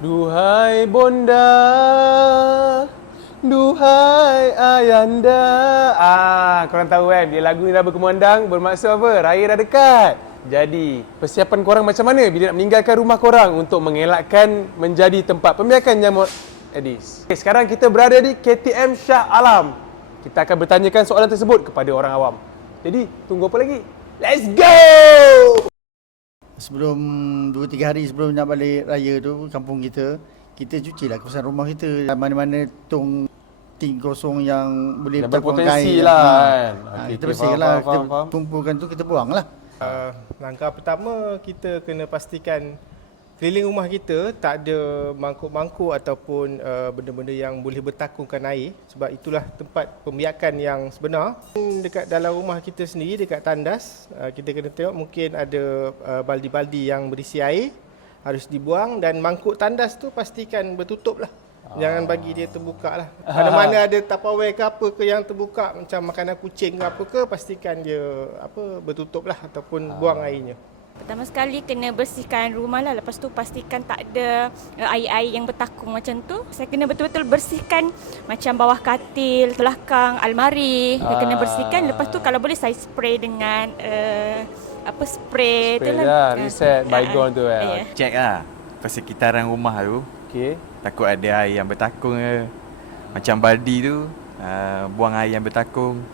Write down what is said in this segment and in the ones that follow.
Duhai bonda, duhai ayanda. Korang tahu kan, bila lagu ni dah berkumandang, bermaksud apa? Raya dah dekat. Jadi, persiapan korang macam mana bila nak meninggalkan rumah korang untuk mengelakkan menjadi tempat pembiakan nyamuk Aedes? Okay, sekarang kita berada di KTM Shah Alam. Kita akan bertanyakan soalan tersebut kepada orang awam. Jadi, tunggu apa lagi? Let's go! Sebelum 2-3 hari sebelum nak balik raya tu, kampung kita cucilah kawasan rumah kita. Mana-mana tong ting kosong yang boleh berpotensi lah kan. Kita bersihkanlah, kita tumpukan tu, kita buang lah. Langkah pertama, kita kena pastikan keliling rumah kita tak ada mangkuk-mangkuk ataupun benda-benda yang boleh bertakungkan air, sebab itulah tempat pembiakan yang sebenar. Dekat dalam rumah kita sendiri, dekat tandas, kita kena tengok mungkin ada baldi-baldi yang berisi air, harus dibuang, dan mangkuk tandas tu pastikan bertutup lah. Jangan bagi dia terbuka lah. Mana-mana ada Tupperware ke apa ke yang terbuka, macam makanan kucing ke apa ke, pastikan dia bertutup lah ataupun buang airnya. Pertama sekali kena bersihkan rumah lah. Lepas tu pastikan tak ada air-air yang bertakung macam tu. Saya kena betul-betul bersihkan macam bawah katil, belakang almari. Saya kena bersihkan. Lepas tu kalau boleh saya spray dengan spray tu lah. Reset bygone tu kan. Check lah persekitaran rumah tu. Okay. Takut ada air yang bertakung ke. Macam baldi tu, buang air yang bertakung.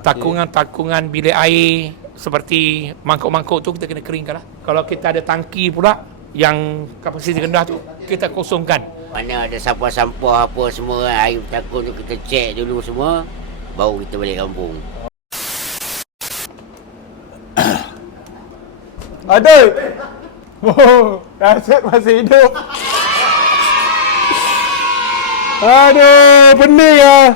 Takungan-takungan bilik air seperti mangkuk-mangkuk tu kita kena keringkan lah. Kalau kita ada tangki pula yang kapasiti rendah tu, kita kosongkan. Mana ada sampah-sampah apa semua, air bertakung tu kita cek dulu semua, baru kita balik kampung. Aduh! Oh, Rasad masih hidup. Aduh, pening lah.